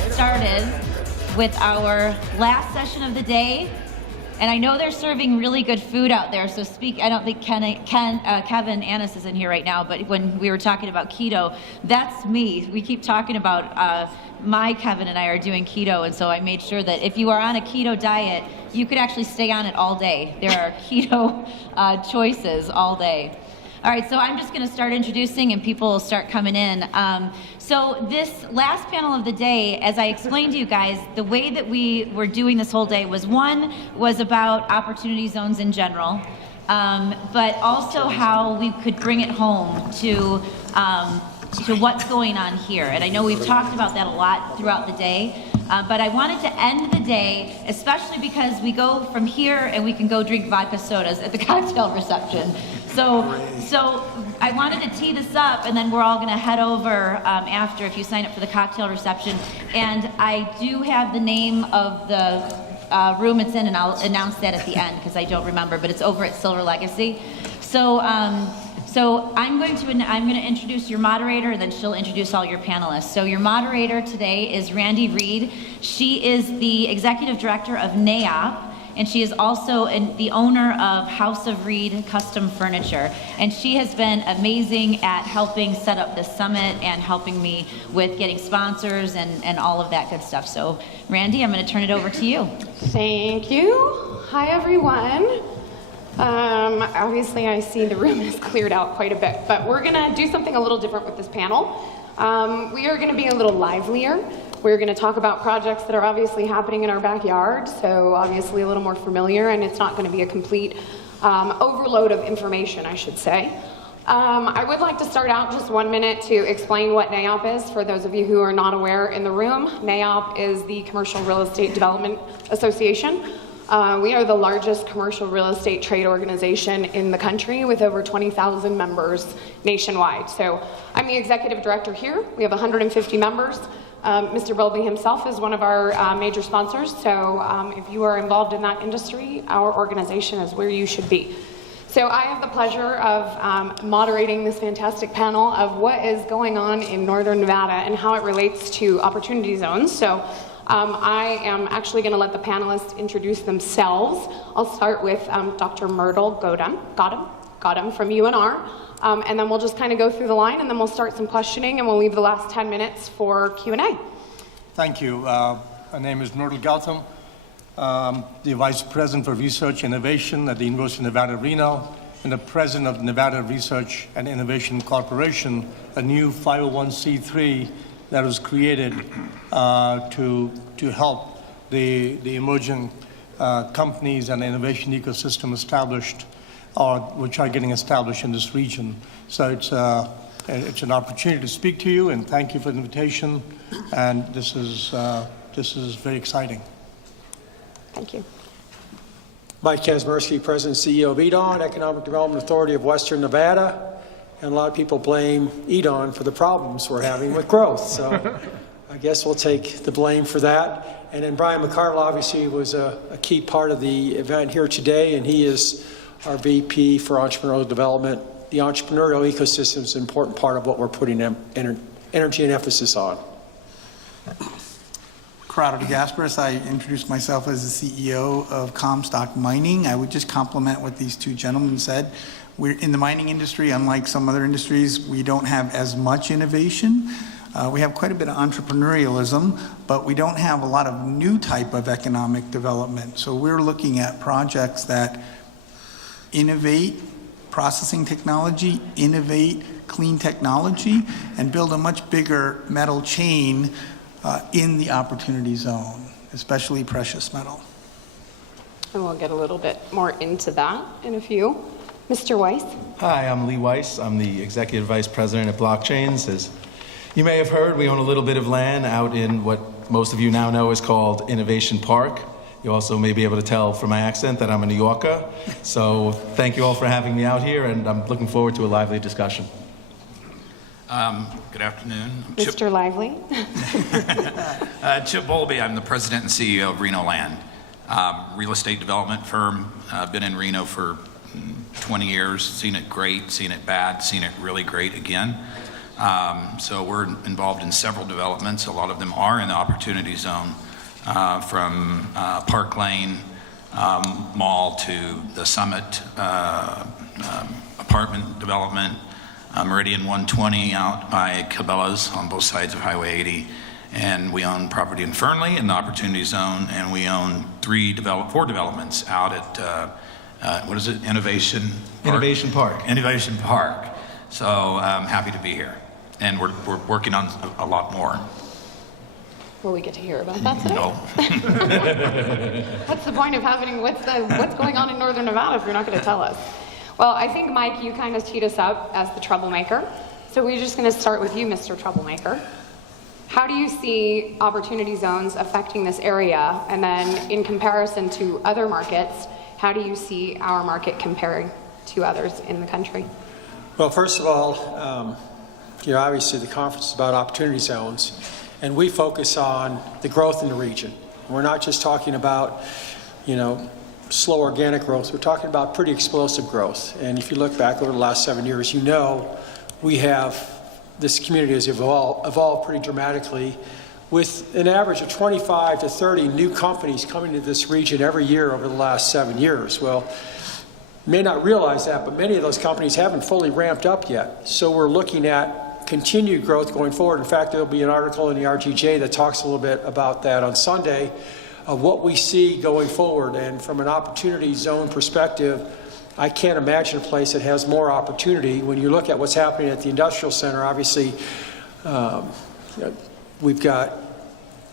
get started with our last session of the day. And I know they're serving really good food out there, so I don't think Kevin Annis is in here right now, but when we were talking about keto, that's me. We keep talking about Kevin and I are doing keto, and so I made sure that if you are on a keto diet, you could actually stay on it all day. There are keto choices all day. All right, so I'm just going to start introducing and people will start coming in. So this last panel of the day, as I explained to you guys, the way that we were doing this whole day was about opportunity zones in general, but also how we could bring it home to what's going on here. And I know we've talked about that a lot throughout the day, but I wanted to end the day, especially because we go from here and we can go drink vodka sodas at the cocktail reception. So I wanted to tee this up, and then we're all going to head over after if you sign up for the cocktail reception. And I do have the name of the room it's in, and I'll announce that at the end because I don't remember, but it's over at Silver Legacy. So I'm going to introduce your moderator, and then she'll introduce all your panelists. So your moderator today is Randi Reed. She is the executive director of NAIOP. And she is also the owner of House of Reed Custom Furniture. And she has been amazing at helping set up this summit and helping me with getting sponsors and all of that good stuff. So Randi, I'm going to turn it over to you. Thank you. Hi, everyone. Obviously, I see the room is cleared out quite a bit, but we're going to do something a little different with this panel. We are going to be a little livelier. We're going to talk about projects that are obviously happening in our backyard, so obviously a little more familiar, and it's not going to be a complete overload of information, I should say. I would like to start out just 1 minute to explain what NAIOP is for those of you who are not aware in the room. NAIOP is the Commercial Real Estate Development Association. We are the largest commercial real estate trade organization in the country with over 20,000 members nationwide. So I'm the executive director here. We have 150 members. Mr. Bowlby himself is one of our major sponsors, so if you are involved in that industry, our organization is where you should be. So I have the pleasure of moderating this fantastic panel of what is going on in Northern Nevada and how it relates to opportunity zones. So I am actually going to let the panelists introduce themselves. I'll start with Dr. Mridul Gautam from UNR. And then we'll just kind of go through the line, and then we'll start some questioning, and we'll leave the last 10 minutes for Q&A. Thank you. My name is Mridul Gautam. I'm the Vice President for Research and Innovation at the University of Nevada, Reno, and the President of Nevada Research and Innovation Corporation, a new 501c3 that was created to help the emerging companies and the innovation ecosystem established which are getting established in this region. So it's an opportunity to speak to you, and thank you for the invitation. And this is very exciting. Thank you. Mike Kazmierski, President and CEO of EDAWN, Economic Development Authority of Western Nevada. And a lot of people blame EDAWN for the problems we're having with growth. So I guess we'll take the blame for that. And then Brian McCardle obviously was a key part of the event here today, and he is our VP for Entrepreneurial Development. The entrepreneurial ecosystem is an important part of what we're putting energy and emphasis on. Corrado, DeGasperis. I introduced myself as the CEO of Comstock Mining. I would just compliment what these two gentlemen said. We're in the mining industry, unlike some other industries, we don't have as much innovation. We have quite a bit of entrepreneurialism, but we don't have a lot of new type of economic development. So we're looking at projects that innovate processing technology, innovate clean technology, and build a much bigger metal chain in the opportunity zone, especially precious metal. And we'll get a little bit more into that in a few. Mr. Weiss. Hi, I'm Lee Weiss. I'm the Executive Vice President at Blockchains. As you may have heard, we own a little bit of land out in what most of you now know is called Innovation Park. You also may be able to tell from my accent that I'm a New Yorker. So thank you all for having me out here, and I'm looking forward to a lively discussion. Good afternoon. Mr. Lively. Chip Bowlby. I'm the President and CEO of Reno Land, real estate development firm. I've been in Reno for 20 years, seen it great, seen it bad, seen it really great again. So we're involved in several developments. A lot of them are in the Opportunity Zone, from Park Lane Mall to the Summit apartment development, Meridian 120 out by Cabela's on both sides of Highway 80. And we own property in Fernley in the Opportunity Zone, and we own four developments out at, what is it, Innovation Park? Innovation Park. So I'm happy to be here. And we're working on a lot more. Will we get to hear about that today? No. What's the point of having what's going on in Northern Nevada if you're not going to tell us? Well, I think, Mike, you kind of teed us up as the troublemaker. So we're just going to start with you, Mr. Troublemaker. How do you see opportunity zones affecting this area? And then in comparison to other markets, how do you see our market comparing to others in the country? Well, first of all, obviously the conference is about opportunity zones, and we focus on the growth in the region. We're not just talking about, slow organic growth. We're talking about pretty explosive growth. And if you look back over the last 7 years, this community has evolved pretty dramatically, with an average of 25 to 30 new companies coming to this region every year over the last 7 years. Well, you may not realize that, but many of those companies haven't fully ramped up yet. So we're looking at continued growth going forward. In fact, there'll be an article in the RGJ that talks a little bit about that on Sunday, of what we see going forward. And from an opportunity zone perspective, I can't imagine a place that has more opportunity. When you look at what's happening at the industrial center, obviously, we've got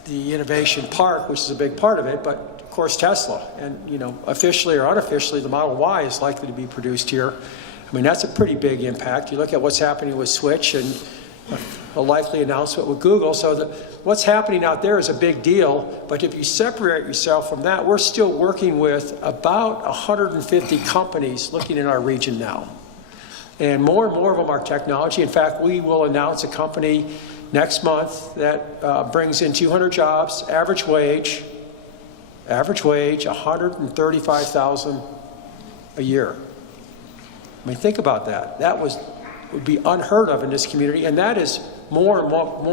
the Innovation Park, which is a big part of it, but of course Tesla. And officially or unofficially, the Model Y is likely to be produced here. I mean, that's a pretty big impact. You look at what's happening with Switch and a likely announcement with Google. So what's happening out there is a big deal, but if you separate yourself from that, we're still working with about 150 companies looking in our region now. And more of them are technology. In fact, we will announce a company next month that brings in 200 jobs, average wage, $135,000 a year. I mean, think about that. That would be unheard of in this community, and that is more of what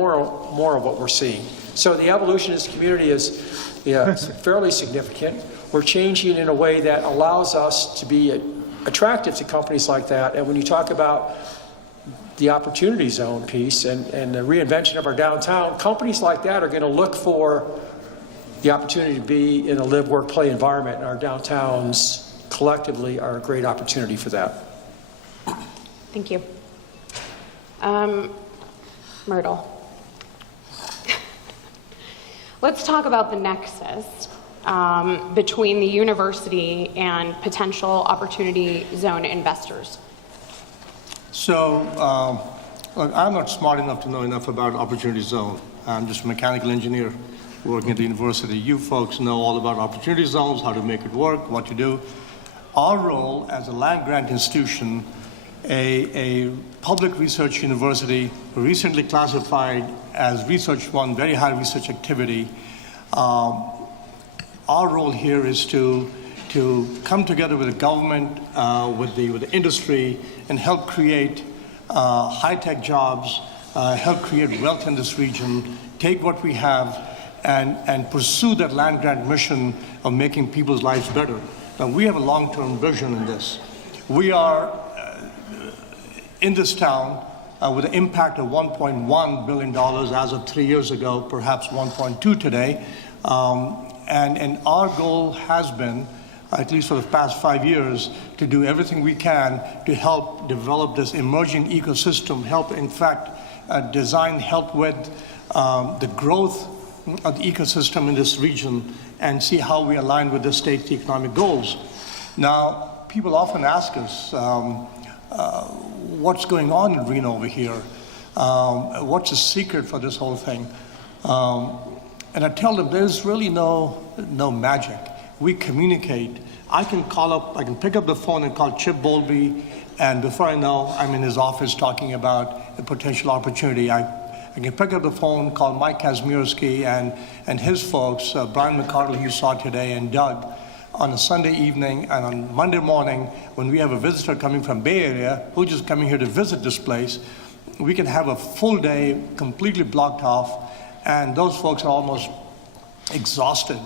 we're seeing. So the evolution of this community is fairly significant. We're changing in a way that allows us to be attractive to companies like that. And when you talk about the opportunity zone piece and the reinvention of our downtown, companies like that are going to look for the opportunity to be in a live, work, play environment, and our downtowns collectively are a great opportunity for that. Thank you. Myrtle. Let's talk about the nexus between the university and potential opportunity zone investors. So, look, I'm not smart enough to know enough about opportunity zone. I'm just a mechanical engineer working at the university. You folks know all about opportunity zones, how to make it work, what to do. Our role as a land grant institution, a public research university recently classified as Research 1, very high research activity. Our role here is to come together with the government, with the industry, and help create high-tech jobs, help create wealth in this region, take what we have, and pursue that land grant mission of making people's lives better. Now, we have a long-term vision in this. We are in this town with an impact of $1.1 billion as of 3 years ago, perhaps 1.2 today. And our goal has been, at least for the past 5 years, to do everything we can to help develop this emerging ecosystem, help, in fact, help with the growth of the ecosystem in this region and see how we align with the state's economic goals. Now, people often ask us, what's going on in Reno over here? What's the secret for this whole thing? And I tell them there's really no magic. We communicate. I can pick up the phone and call Chip Bowlby, and before I know, I'm in his office talking about a potential opportunity. I can pick up the phone, call Mike Kazmierski and his folks, Brian McCardle, who you saw today, and Doug, on a Sunday evening and on Monday morning when we have a visitor coming from Bay Area who's just coming here to visit this place. we can have a full day completely blocked off, and those folks are almost exhausted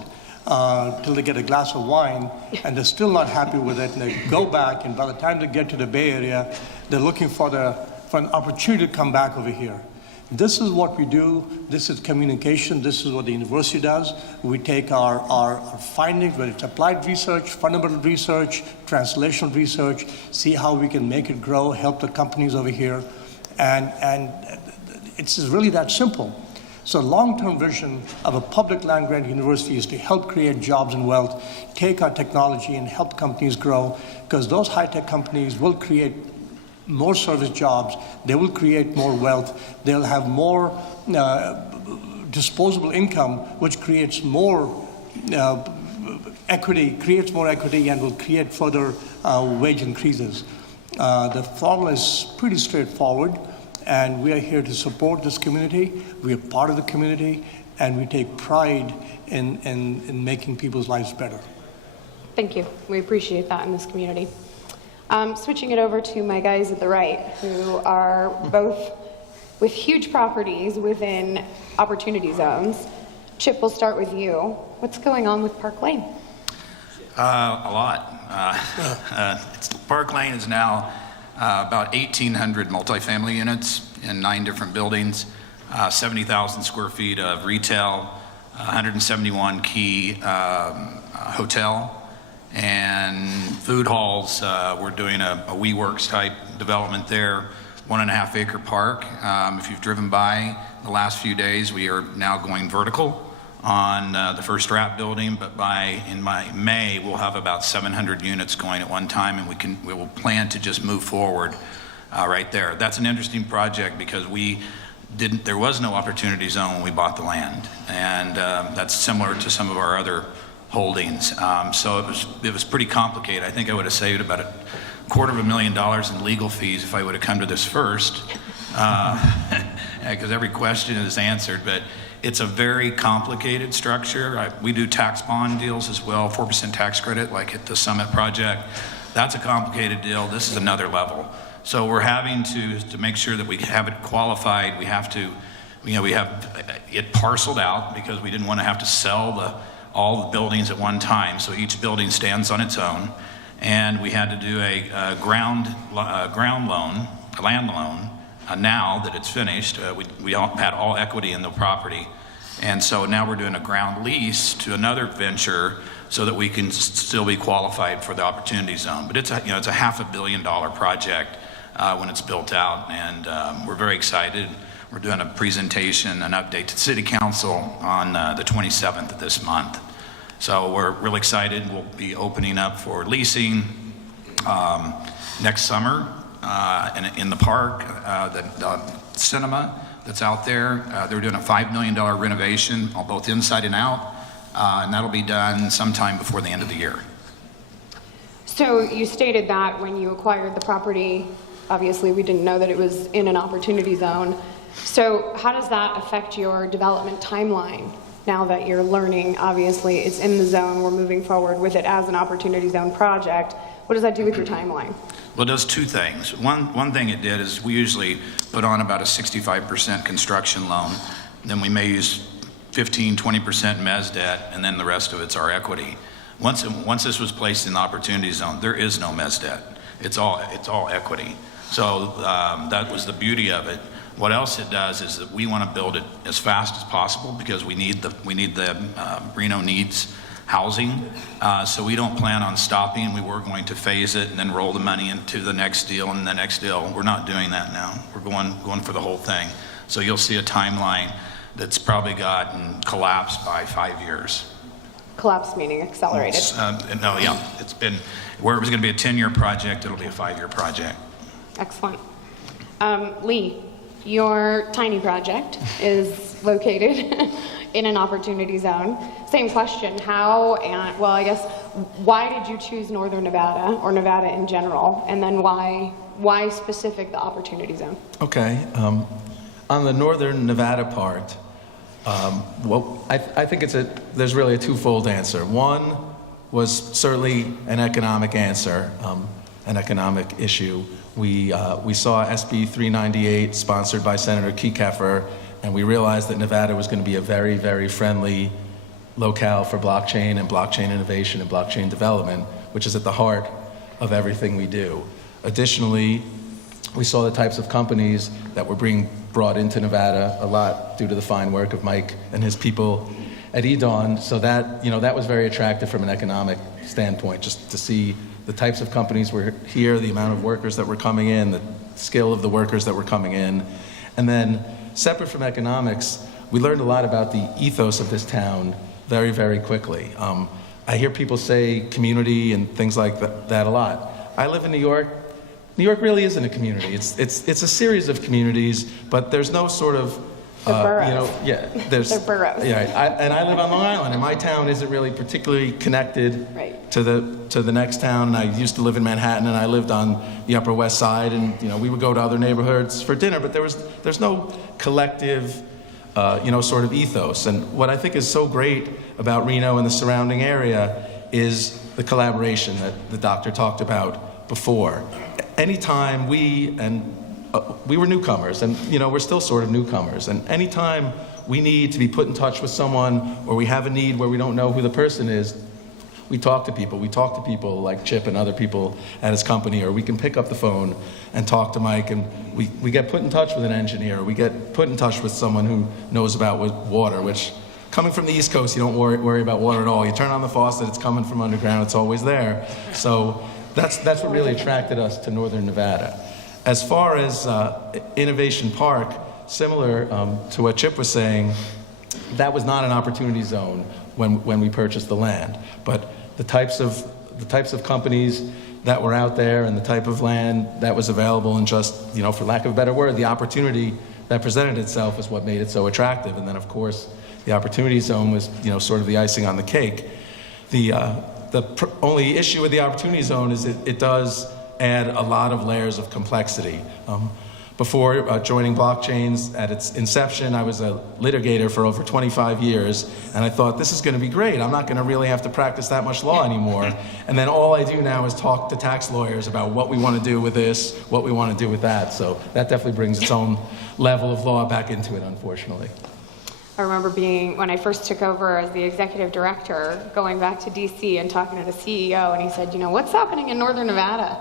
till they get a glass of wine, and they're still not happy with it, and they go back, and by the time they get to the Bay Area, they're looking for an opportunity to come back over here. This is what we do. This is communication. This is what the university does. We take our findings, whether it's applied research, fundamental research, translational research, see how we can make it grow, help the companies over here, and it's really that simple. So long-term vision of a public land-grant university is to help create jobs and wealth, take our technology and help companies grow, because those high-tech companies will create more service jobs, they will create more wealth, they'll have more disposable income, which creates more equity, and will create further wage increases. The formula is pretty straightforward, and we are here to support this community. We are part of the community, and we take pride in making people's lives better. Thank you. We appreciate that in this community. Switching it over to my guys at the right, who are both with huge properties within opportunity zones. Chip, we'll start with you. What's going on with Park Lane? A lot. Park Lane is now about 1,800 multifamily units in 9 different buildings, 70,000 square feet of retail, 171 key hotel, and food halls. We're doing a WeWorks type development there, 1.5 acre park. If you've driven by the last few days, we are now going vertical on the first wrap building, but in May we'll have about 700 units going at one time, and we will plan to just move forward right there. That's an interesting project because there was no opportunity zone when we bought the land, and that's similar to some of our other holdings. So it was pretty complicated. I think I would have saved about $250,000 in legal fees if I would have come to this first, because every question is answered. But it's a very complicated structure. We do tax bond deals as well, 4% tax credit, like at the Summit project. That's a complicated deal. This is another level. So we're having to make sure that we have it qualified. We have to, we have it parceled out because we didn't want to have to sell all the buildings at one time. So each building stands on its own. And we had to do a ground loan, a land loan. Now that it's finished, we had all equity in the property. And so now we're doing a ground lease to another venture so that we can still be qualified for the opportunity zone. But it's a $500 million project when it's built out, and we're very excited. We're doing a presentation, an update to the City Council on the 27th of this month. So we're really excited. We'll be opening up for leasing next summer in the park, the cinema that's out there. They're doing a $5 million renovation, both inside and out, and that'll be done sometime before the end of the year. So you stated that when you acquired the property, obviously we didn't know that it was in an opportunity zone. So how does that affect your development timeline now that you're learning, obviously it's in the zone, we're moving forward with it as an opportunity zone project? What does that do with your timeline? Well, it does two things. One thing it did is we usually put on about a 65% construction loan. Then we may use 15, 20% mezz debt, and then the rest of it's our equity. Once this was placed in the opportunity zone, there is no mezz debt. It's all equity. So that was the beauty of it. What else it does is that we want to build it as fast as possible because we need the Reno needs housing. So we don't plan on stopping. We were going to phase it and then roll the money into the next deal and the next deal. We're not doing that now. We're going for the whole thing. So you'll see a timeline that's probably gotten collapsed by 5 years. Collapse meaning accelerated? It's been, where it was going to be a 10-year project, it'll be a 5-year project. Excellent. Lee, your tiny project is located in an opportunity zone. Same question, I guess, why did you choose Northern Nevada or Nevada in general? And then why specific the opportunity zone? Okay, on the Northern Nevada part, I think there's really a twofold answer. One was certainly an economic answer. an economic issue. We saw SB 398 sponsored by Senator Keffer, and we realized that Nevada was going to be a very, very friendly locale for blockchain and blockchain innovation and blockchain development, which is at the heart of everything we do. Additionally, we saw the types of companies that were being brought into Nevada a lot due to the fine work of Mike and his people at EDAWN. So that, that was very attractive from an economic standpoint, just to see the types of companies were here, the amount of workers that were coming in, the skill of the workers that were coming in. And then, separate from economics, we learned a lot about the ethos of this town very, very quickly. I hear people say community and things like that a lot. I live in New York. New York really isn't a community. It's a series of communities, but there's no sort of boroughs. There's They're boroughs. Yeah, and I live on Long Island, and my town isn't really particularly connected to the next town. And I used to live in Manhattan, and I lived on the Upper West Side, and we would go to other neighborhoods for dinner, but there's no collective sort of ethos. And what I think is so great about Reno and the surrounding area is the collaboration that the doctor talked about before. Anytime we were newcomers, and we're still sort of newcomers, and anytime we need to be put in touch with someone, or we have a need where we don't know who the person is, we talk to people. We talk to people like Chip and other people at his company, or we can pick up the phone and talk to Mike, and we get put in touch with an engineer. We get put in touch with someone who knows about water, which, coming from the East Coast, you don't worry about water at all. You turn on the faucet, it's coming from underground, it's always there. So that's what really attracted us to Northern Nevada. As far as Innovation Park, similar to what Chip was saying, that was not an opportunity zone when we purchased the land. But the types of companies that were out there and the type of land that was available, and just, for lack of a better word, the opportunity that presented itself is what made it so attractive. And then, of course, the opportunity zone was, sort of the icing on the cake. The only issue with the opportunity zone is it does add a lot of layers of complexity. Before joining blockchains at its inception, I was a litigator for over 25 years, and I thought, this is going to be great. I'm not going to really have to practice that much law anymore. And then all I do now is talk to tax lawyers about what we want to do with this, what we want to do with that. So that definitely brings its own level of law back into it, unfortunately. I remember when I first took over as the executive director, going back to DC and talking to the CEO, and he said, what's happening in Northern Nevada?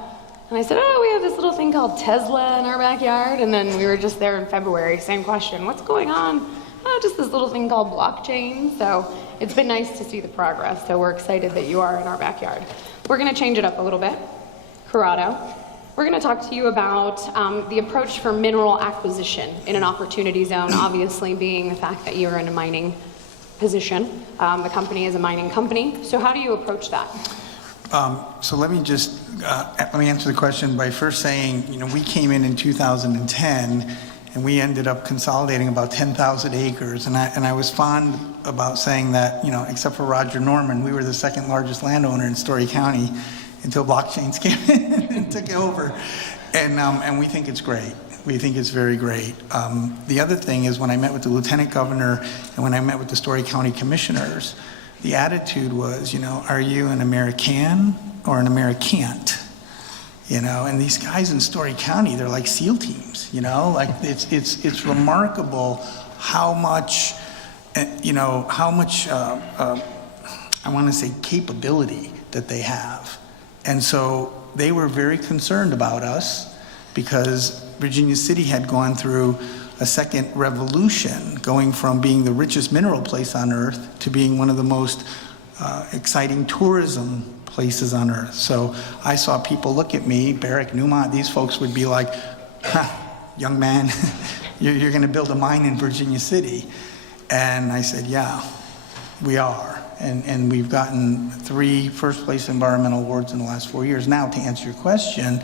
And I said, we have this little thing called Tesla in our backyard. And then we were just there in February, same question, what's going on? Just this little thing called blockchain. So it's been nice to see the progress. So we're excited that you are in our backyard. We're gonna change it up a little bit. Corrado, we're gonna talk to you about the approach for mineral acquisition in an opportunity zone, obviously being the fact that you're in a mining position. The company is a mining company. So how do you approach that? So let me answer the question by first saying, we came in 2010, and we ended up consolidating about 10,000 acres, and I was fond about saying that, except for Roger Norman, we were the second largest landowner in Story County until blockchains came in and took it over, and we think it's great. We think it's very great. The other thing is, when I met with the Lieutenant Governor and when I met with the Story County Commissioners, the attitude was, are you an American or an Americant? And these guys in Story County, they're like SEAL teams, like it's remarkable how much, I want to say capability that they have. And so they were very concerned about us because Virginia City had gone through a second revolution, going from being the richest mineral place on earth to being one of the most exciting tourism places on earth. So I saw people look at me, Barrick, Newmont, these folks would be like, young man, you're gonna build a mine in Virginia City. And I said, yeah, we are. And we've gotten 3 first place environmental awards in the last 4 years. Now, to answer your question,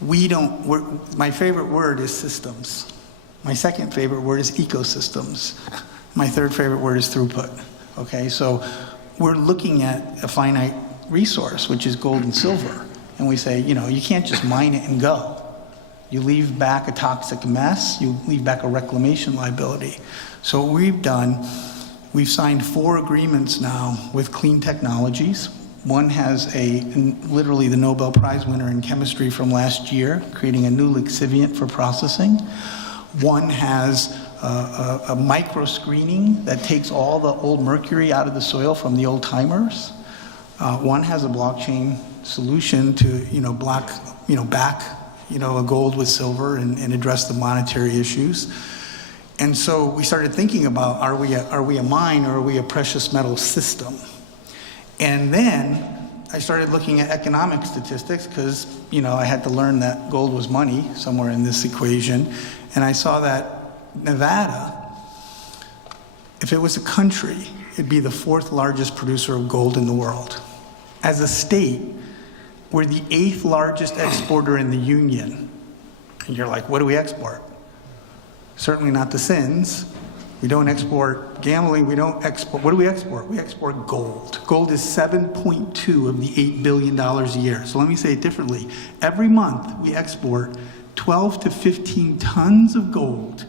my favorite word is systems. My second favorite word is ecosystems. My third favorite word is throughput. Okay, so we're looking at a finite resource, which is gold and silver. And we say, you can't just mine it and go. You leave back a toxic mess, you leave back a reclamation liability. So what we've signed 4 agreements now with Clean Technologies. One has literally the Nobel Prize winner in chemistry from last year, creating a new lixiviant for processing. One has a micro screening that takes all the old mercury out of the soil from the old timers. One has a blockchain solution to, back, a gold with silver and address the monetary issues. And so we started thinking about, are we a mine or are we a precious metal system? And then I started looking at economic statistics because, I had to learn that gold was money somewhere in this equation. And I saw that Nevada, if it was a country, it'd be the 4th largest producer of gold in the world. As a state, we're the 8th largest exporter in the union. And you're like, what do we export? Certainly not the sins. We don't export gambling. We don't export. What do we export? We export gold. Gold is 7.2 of the $8 billion a year. So let me say it differently. Every month we export 12 to 15 tons of gold,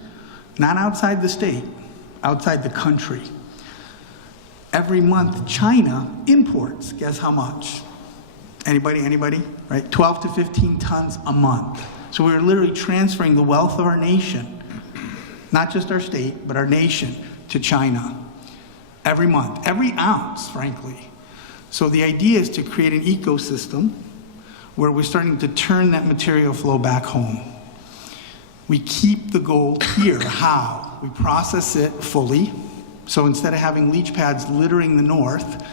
not outside the state, outside the country. Every month China imports, guess how much? Anybody? Right? 12 to 15 tons a month. So we're literally transferring the wealth of our nation, not just our state, but our nation, to China every month, every ounce, frankly. So the idea is to create an ecosystem where we're starting to turn that material flow back home. We keep the gold here. How? We process it fully. So instead of having leach pads littering the north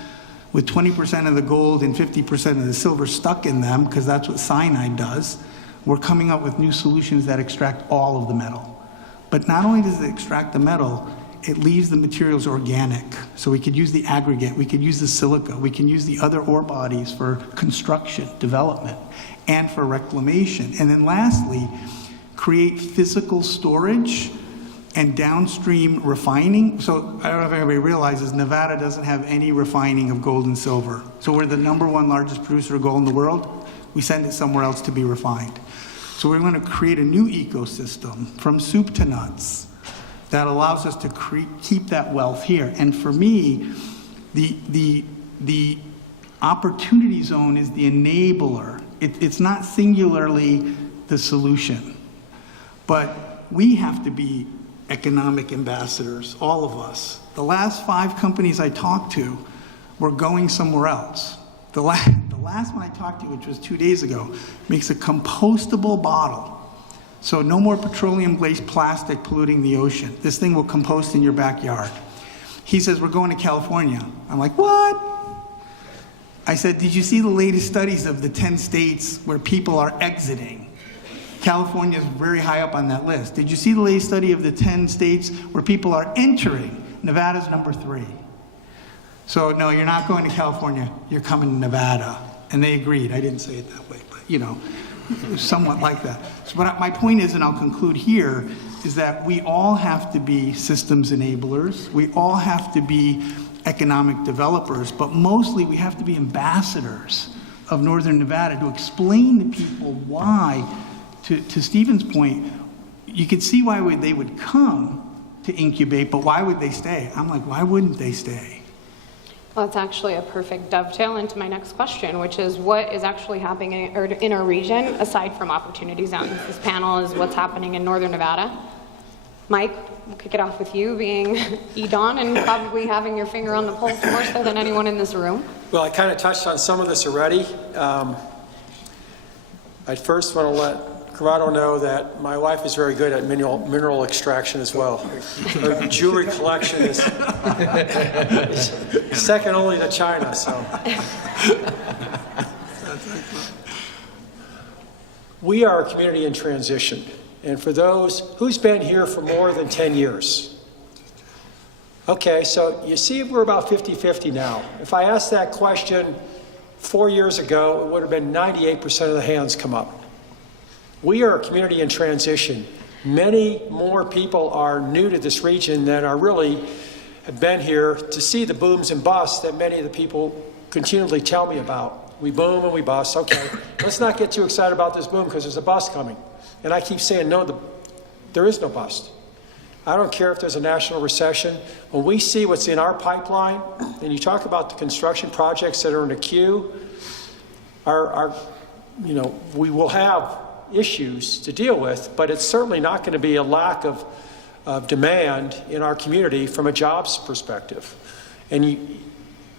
with 20% of the gold and 50% of the silver stuck in them, because that's what cyanide does, we're coming up with new solutions that extract all of the metal. But not only does it extract the metal, it leaves the materials organic. So we could use the aggregate, we could use the silica, we can use the other ore bodies for construction, development, and for reclamation. And then lastly, create physical storage and downstream refining. So I don't know if everybody realizes Nevada doesn't have any refining of gold and silver. So we're the #1 largest producer of gold in the world. We send it somewhere else to be refined. So we're going to create a new ecosystem from soup to nuts that allows us to keep that wealth here. And for me, the opportunity zone is the enabler. It's not singularly the solution, but we have to be economic ambassadors, all of us. The last 5 companies I talked to were going somewhere else. The last one I talked to, which was 2 days ago, makes a compostable bottle. So no more petroleum-based plastic polluting the ocean. This thing will compost in your backyard. He says, we're going to California. I'm like, what? I said, did you see the latest studies of the 10 states where people are exiting? California is very high up on that list. Did you see the latest study of the 10 states where people are entering? Nevada's number 3. So no, you're not going to California, you're coming to Nevada. And they agreed. I didn't say it that way, but somewhat like that. So but my point is, and I'll conclude here, is that we all have to be systems enablers. We all have to be economic developers, but mostly we have to be ambassadors of Northern Nevada to explain to people why, to Stephen's point, you could see why they would come to incubate, but why would they stay? I'm like, why wouldn't they stay? Well, it's actually a perfect dovetail into my next question, which is what is actually happening in our region, aside from opportunity zones. This panel is what's happening in Northern Nevada. Mike, we'll kick it off with you being EDAWN and probably having your finger on the pulse more so than anyone in this room. Well, I kind of touched on some of this already. I first want to let Corrado know that my wife is very good at mineral extraction as well. Her jewelry collection is second only to China. So we are a community in transition, and for those who's been here for more than 10 years. Okay, so you see we're about 50-50 now. If I asked that question 4 years ago, it would have been 98% of the hands come up. We are a community in transition. Many more people are new to this region than are really have been here to see the booms and busts that many of the people continually tell me about. We boom and we bust. Okay, let's not get too excited about this boom because there's a bust coming. And I keep saying, no, there is no bust. I don't care if there's a national recession. When we see what's in our pipeline, and you talk about the construction projects that are in the queue, we will have issues to deal with, but it's certainly not going to be a lack of demand in our community from a jobs perspective. And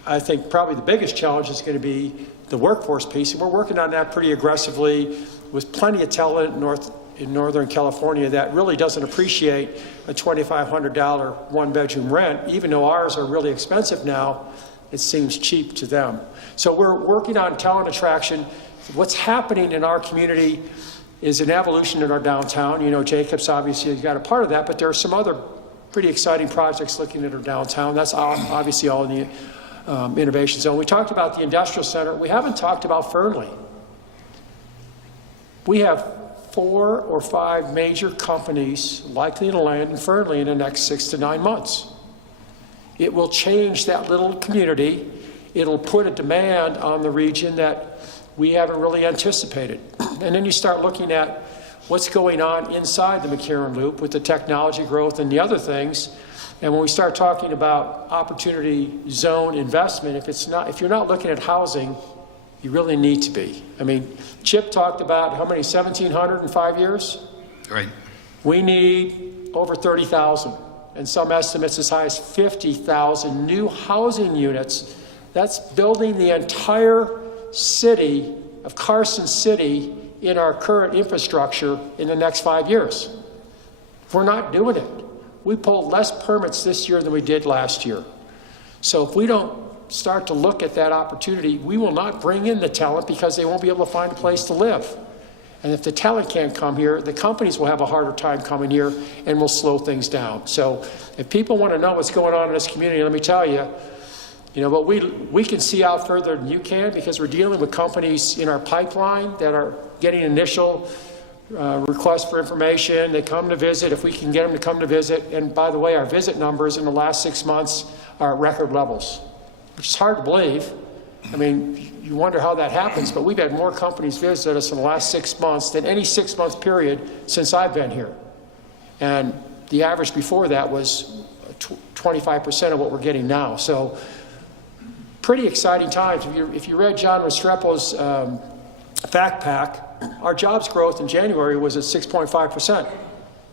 I think probably the biggest challenge is going to be the workforce piece, and we're working on that pretty aggressively with plenty of talent in Northern California that really doesn't appreciate a $2,500 one-bedroom rent. Even though ours are really expensive now, it seems cheap to them. So we're working on talent attraction. What's happening in our community is an evolution in our downtown. You know, Jacobs obviously got a part of that, but there are some other pretty exciting projects looking at our downtown. That's obviously all in the innovation zone. We talked about the industrial center. We haven't talked about Fernley. We have 4 or 5 major companies likely to land in Fernley in the next 6 to 9 months. It will change that little community. It'll put a demand on the region that we haven't really anticipated. And then you start looking at what's going on inside the McCarran Loop with the technology growth and the other things. And when we start talking about opportunity zone investment, if you're not looking at housing, you really need to be. I mean, Chip talked about how many, 1,700 in 5 years? Right. We need over 30,000, and some estimates as high as 50,000 new housing units. That's building the entire city of Carson City in our current infrastructure in the next 5 years. We're not doing it. We pulled less permits this year than we did last year. So if we don't start to look at that opportunity, we will not bring in the talent because they won't be able to find a place to live. And if the talent can't come here, the companies will have a harder time coming here and will slow things down. So if people want to know what's going on in this community, let me tell you, but we can see out further than you can because we're dealing with companies in our pipeline that are getting initial requests for information. They come to visit if we can get them to come to visit. And by the way, our visit numbers in the last 6 months are at record levels, which is hard to believe. I mean, you wonder how that happens, but we've had more companies visit us in the last 6 months than any 6-month period since I've been here. And the average before that was 25% of what we're getting now. So pretty exciting times. If you read John Restrepo's fact pack, our jobs growth in January was at 6.5%,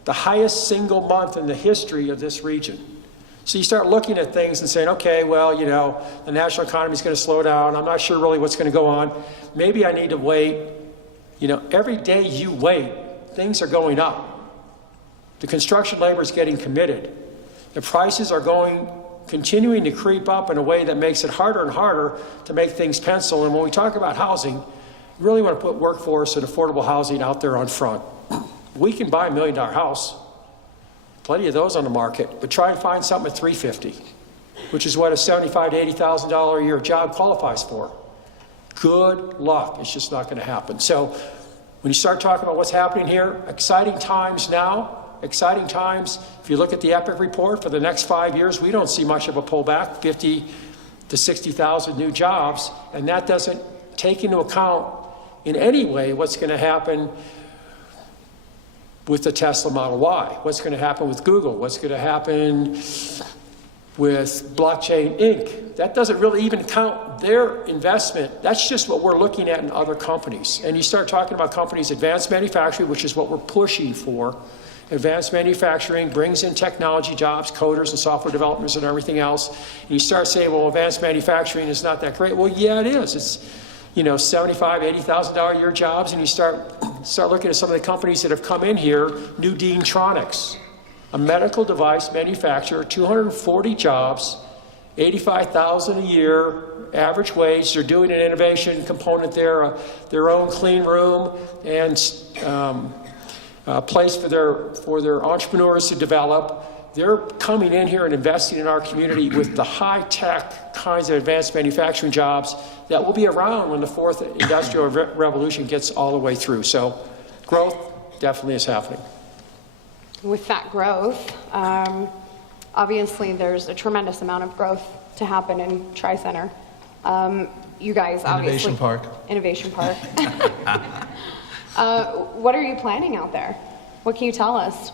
the highest single month in the history of this region. So you start looking at things and saying, okay, well, the national economy is going to slow down. I'm not sure really what's going to go on. Maybe I need to wait. Every day you wait, things are going up. The construction labor is getting committed. The prices are continuing to creep up in a way that makes it harder and harder to make things pencil. And when we talk about housing, we really want to put workforce and affordable housing out there on front. We can buy $1 million house. Plenty of those on the market, but try and find something at $350,000, which is what a $75,000 to $80,000 a year job qualifies for. Good luck. It's just not going to happen. So when you start talking about what's happening here, exciting times now, exciting times. If you look at the EPIC report for the next 5 years, we don't see much of a pullback, 50 to 60,000 new jobs, and that doesn't take into account in any way what's going to happen with the Tesla Model Y, what's going to happen with Google, what's going to happen with Blockchain Inc. That doesn't really even count their investment. That's just what we're looking at in other companies. And you start talking about companies, advanced manufacturing, which is what we're pushing for. Advanced manufacturing brings in technology jobs, coders and software developers and everything else. And you start saying, well, advanced manufacturing is not that great. Well, yeah, it is. It's $75,000, $80,000 a year jobs, and you start looking at some of the companies that have come in here. New Tronics, a medical device manufacturer, 240 jobs, $85,000 a year average wage. They're doing an innovation component there, their own clean room and a place for their entrepreneurs to develop. They're coming in here and investing in our community with the high-tech kinds of advanced manufacturing jobs that will be around when the fourth industrial revolution gets all the way through. So growth definitely is happening. With that growth, obviously there's a tremendous amount of growth to happen in Tri-Center. You guys obviously... Innovation Park. What are you planning out there? What can you tell us?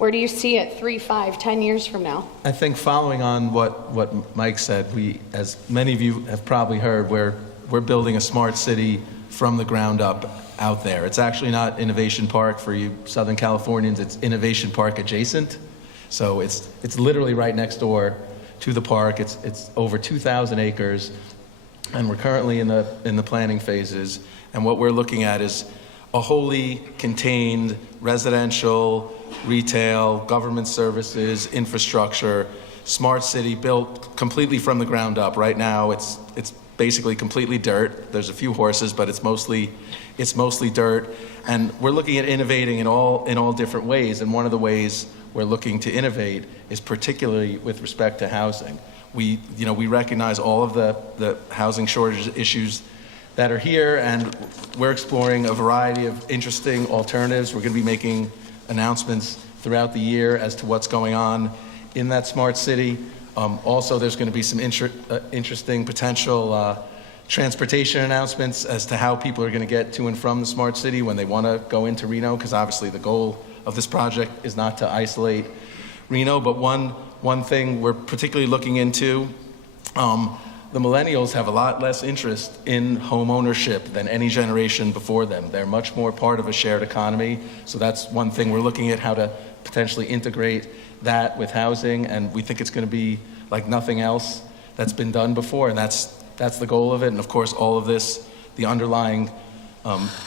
Where do you see it 3, 5, 10 years from now? I think following on what Mike said, we, as many of you have probably heard, we're building a smart city from the ground up out there. It's actually not Innovation Park for you Southern Californians, it's Innovation Park adjacent. So it's literally right next door to the park. It's over 2,000 acres, and we're currently in the planning phases. And what we're looking at is a wholly contained residential, retail, government services, infrastructure, smart city built completely from the ground up. Right now, it's basically completely dirt. There's a few horses, but it's mostly dirt. And we're looking at innovating in all different ways. And one of the ways we're looking to innovate is particularly with respect to housing. We recognize all of the housing shortage issues that are here, and we're exploring a variety of interesting alternatives. We're going to be making announcements throughout the year as to what's going on in that smart city. Also, there's going to be some interesting potential transportation announcements as to how people are going to get to and from the smart city when they want to go into Reno, because obviously the goal of this project is not to isolate Reno. But one thing we're particularly looking into, the millennials have a lot less interest in home ownership than any generation before them. They're much more part of a shared economy. So that's one thing we're looking at, how to potentially integrate that with housing. And we think it's going to be like nothing else that's been done before. And that's the goal of it. And of course, all of this, the underlying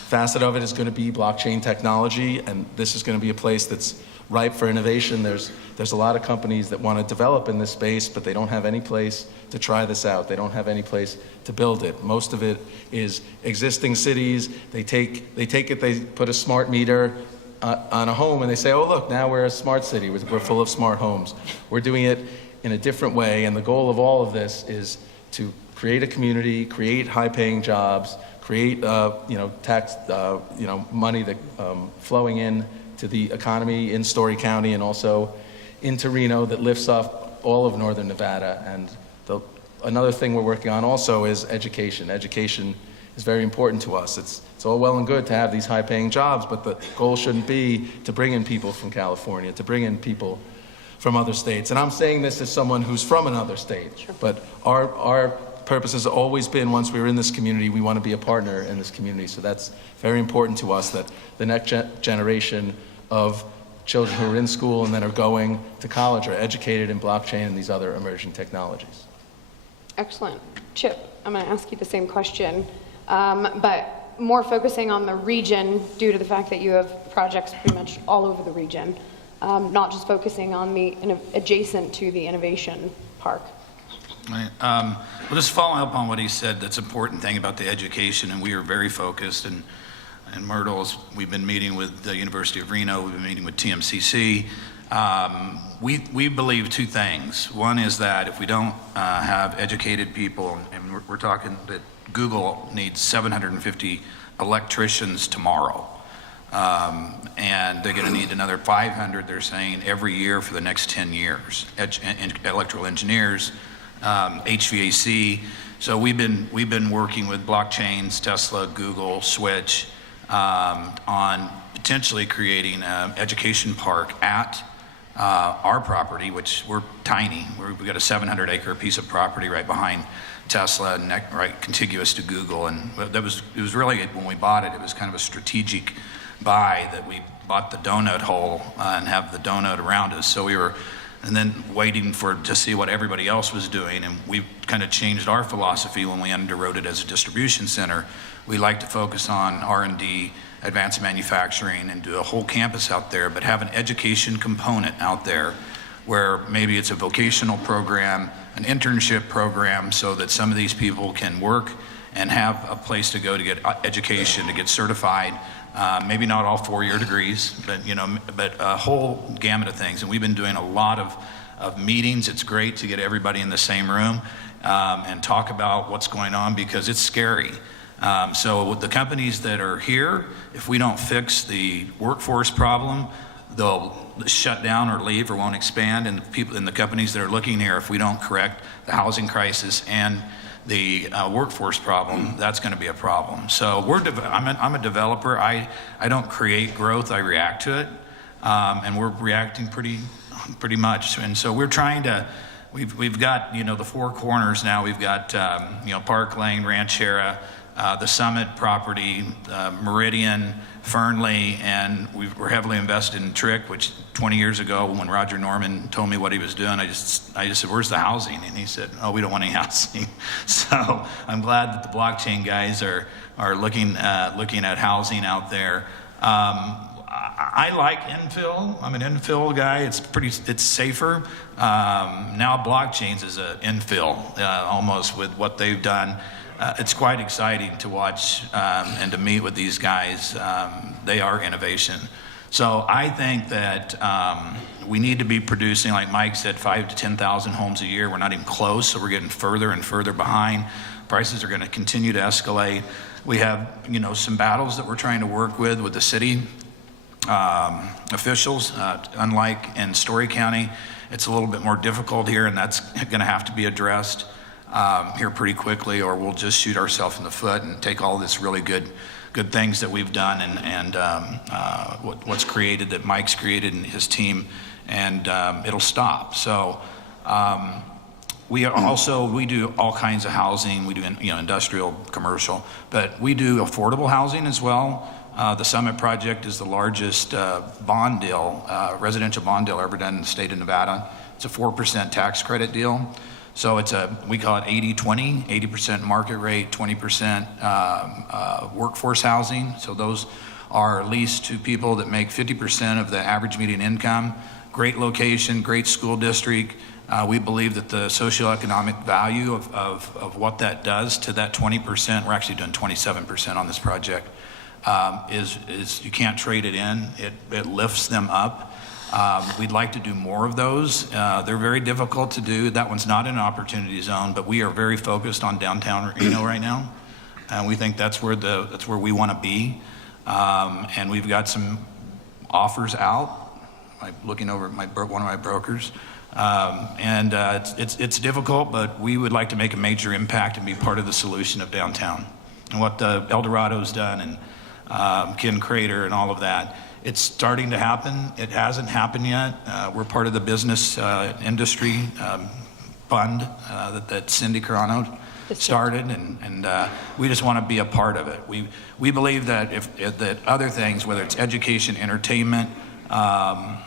facet of it is going to be blockchain technology. And this is going to be a place that's ripe for innovation. There's a lot of companies that want to develop in this space, but they don't have any place to try this out. They don't have any place to build it. Most of it is existing cities. They put a smart meter on a home and they say, oh, look, now we're a smart city. We're full of smart homes. We're doing it in a different way. And the goal of all of this is to create a community, create high-paying jobs, create tax money that flowing in to the economy in Story County and also into Reno that lifts up all of northern Nevada. And another thing we're working on also is education. Education is very important to us. It's all well and good to have these high-paying jobs, but the goal shouldn't be to bring in people from California, to bring in people from other states. And I'm saying this as someone who's from another state, sure. But our purpose has always been, once we were in this community, we want to be a partner in this community. So that's very important to us, that the next generation of children who are in school and then are going to college are educated in blockchain and these other emerging technologies. Excellent. Chip, I'm going to ask you the same question, but more focusing on the region due to the fact that you have projects pretty much all over the region, not just focusing on the adjacent to the innovation park. Right. Well, just following up on what he said, that's an important thing about the education, and we are very focused. And Myrtle's, we've been meeting with the University of Reno, we've been meeting with TMCC. We believe two things. One is that if we don't have educated people, and we're talking that Google needs 750 electricians tomorrow, and they're going to need another 500, they're saying, every year for the next 10 years, electrical engineers, HVAC. So we've been working with blockchains, Tesla, Google, Switch, on potentially creating an education park at our property, which we're tiny. We've got a 700-acre piece of property right behind Tesla and right contiguous to Google. And it was really, when we bought it, it was kind of a strategic buy that we bought the donut hole and have the donut around us. So we were, and then waiting to see what everybody else was doing. And we kind of changed our philosophy when we underwrote it as a distribution center. We like to focus on R&D, advanced manufacturing, and do a whole campus out there, but have an education component out there where maybe it's a vocational program, an internship program, so that some of these people can work and have a place to go to get education, to get certified. Maybe not all four-year degrees, but a whole gamut of things. And we've been doing a lot of meetings. It's great to get everybody in the same room and talk about what's going on, because it's scary. So with the companies that are here, if we don't fix the workforce problem, they'll shut down or leave or won't expand. And people in the companies that are looking here, if we don't correct the housing crisis and the workforce problem, that's going to be a problem. So I'm a developer. I don't create growth, I react to it. and we're reacting pretty much. And so we're trying to, we've got, you know, the four corners now. We've got, you know, Park Lane, Ranchera, the Summit property, Meridian, Fernley, and we're heavily invested in TRIC, which 20 years ago when Roger Norman told me what he was doing, I just said, where's the housing? And he said, oh, we don't want any housing. So I'm glad that the blockchain guys are looking at housing out there. I like infill. I'm an infill guy. It's safer. Now blockchains is an infill almost with what they've done. It's quite exciting to watch and to meet with these guys. They are innovation. So I think that we need to be producing, like Mike said, 5,000 to 10,000 homes a year. We're not even close, so we're getting further and further behind. Prices are going to continue to escalate. We have, you know, some battles that we're trying to work with the city officials. Unlike in Story County, it's a little bit more difficult here, and that's going to have to be addressed here pretty quickly, or we'll just shoot ourselves in the foot and take all this really good things that we've done and what's created, that Mike's created and his team, and it'll stop. So we do all kinds of housing. We do, you know, industrial, commercial, but we do affordable housing as well. The Summit project is the largest bond deal, residential bond deal ever done in the state of Nevada. It's a 4% tax credit deal. So we call it 80-20, 80% market rate, 20% workforce housing. So those are leased to people that make 50% of the average median income. Great location, great school district. We believe that the socioeconomic value of what that does to that 20%, we're actually doing 27% on this project, is you can't trade it in. It lifts them up. We'd like to do more of those. They're very difficult to do. That one's not in an opportunity zone, but we are very focused on downtown Reno right now, and we think that's where we want to be. And we've got some offers out. I'm looking over at one of my brokers, and it's difficult, but we would like to make a major impact and be part of the solution of downtown. And what El Dorado's done, and Ken Crater and all of that. It's starting to happen. It hasn't happened yet. We're part of the business industry fund that Cindy Corrado started, and we just want to be a part of it. We believe that that other things, whether it's education, entertainment, our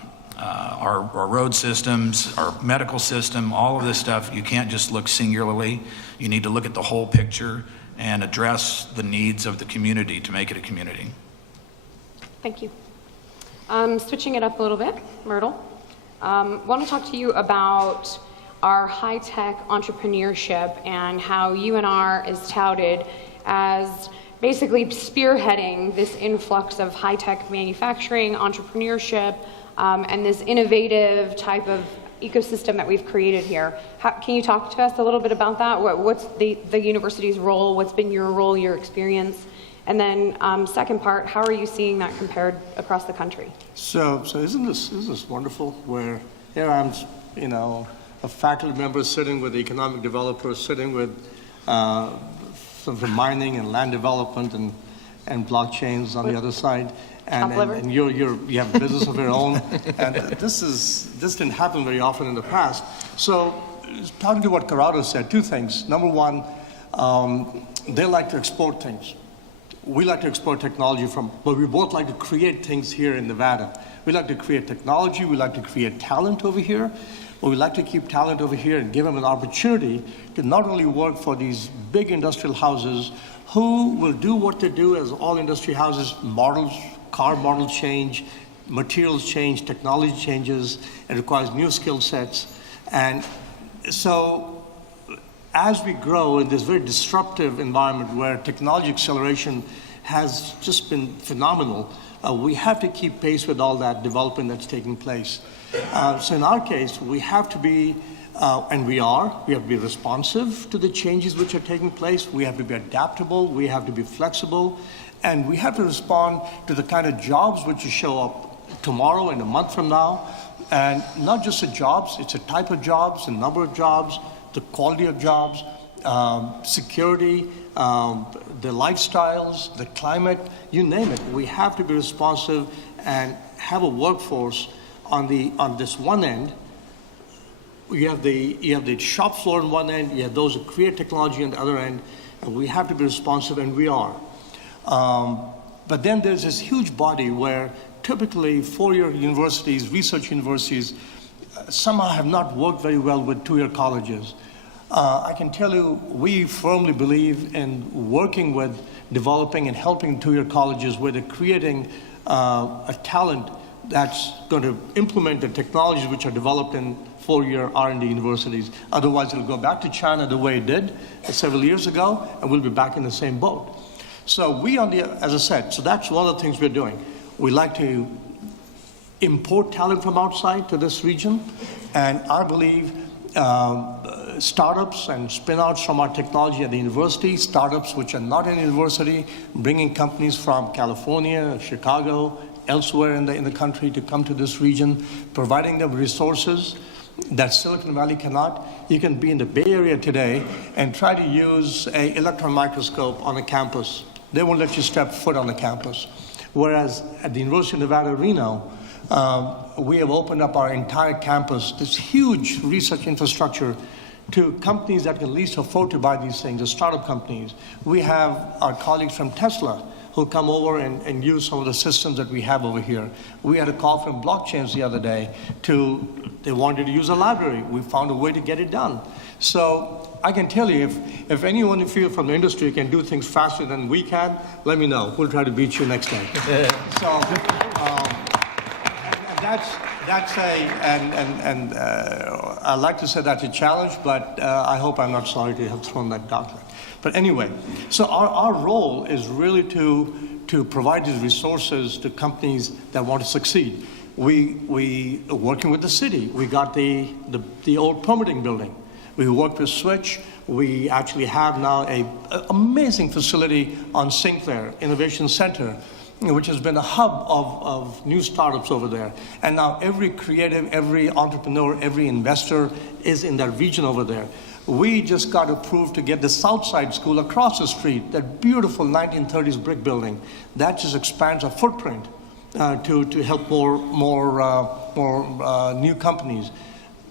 road systems, our medical system, all of this stuff, you can't just look singularly. You need to look at the whole picture and address the needs of the community to make it a community. Thank you. Switching it up a little bit, Myrtle. Want to talk to you about our high-tech entrepreneurship and how UNR is touted as basically spearheading this influx of high-tech manufacturing, entrepreneurship, and this innovative type of ecosystem that we've created here. Can you talk to us a little bit about that? What's the university's role? What's been your role, your experience? And then second part, how are you seeing that compared across the country? So isn't this wonderful? Where here I'm, you know, a faculty member sitting with the economic developers, sitting with some of mining and land development and blockchains on the other side, and you have a business of your own, and this didn't happen very often in the past. So talking to what Corrado said, two things. Number one, they like to export things. We like to export technology but we both like to create things here in Nevada. We like to create technology, we like to create talent over here, but we like to keep talent over here and give them an opportunity to not only work for these big industrial houses who will do what they do as all industry houses, car models change, materials change, technology changes, it requires new skill sets. And so as we grow in this very disruptive environment where technology acceleration has just been phenomenal, we have to keep pace with all that development that's taking place. So in our case, we have to be, and we have to be responsive to the changes which are taking place. We have to be adaptable, we have to be flexible, and we have to respond to the kind of jobs which will show up tomorrow and a month from now. And not just the jobs, it's a type of jobs, a number of jobs, the quality of jobs, security, the lifestyles, the climate, you name it. We have to be responsive and have a workforce on this one end. You have the shop floor on one end, you have those who create technology on the other end, and we have to be responsive, and we are. But then there's this huge body where typically four-year universities, research universities, somehow have not worked very well with two-year colleges. I can tell you, we firmly believe in working with developing and helping two-year colleges where they're creating a talent that's going to implement the technologies which are developed in four-year R&D universities. Otherwise, it'll go back to China the way it did several years ago, and we'll be back in the same boat. So we as I said, so that's one of the things we're doing. We like to import talent from outside to this region, and I believe startups and spin-outs from our technology at the university, startups which are not in the university, bringing companies from California, Chicago, elsewhere in the country to come to this region, providing them resources that Silicon Valley cannot. You can be in the Bay Area today and try to use an electron microscope on a campus. They won't let you step foot on the campus. Whereas at the University of Nevada, Reno, we have opened up our entire campus, this huge research infrastructure, to companies that can least afford to buy these things, the startup companies. We have our colleagues from Tesla who come over and use some of the systems that we have over here. We had a call from Blockchains the other day they wanted to use a library. We found a way to get it done. So I can tell you, if anyone you feel from the industry can do things faster than we can, let me know. We'll try to beat you next day. So I like to say that's a challenge, but I hope I'm not sorry to have thrown that doctrine. But anyway, so our role is really to provide these resources to companies that want to succeed. We are working with the city. We got the old permitting building. We work with Switch. We actually have now an amazing facility on Sinclair Innovation Center, which has been a hub of new startups over there. And now every creative, every entrepreneur, every investor is in that region over there. We just got approved to get the Southside School across the street, that beautiful 1930s brick building. That just expands our footprint to help more new companies.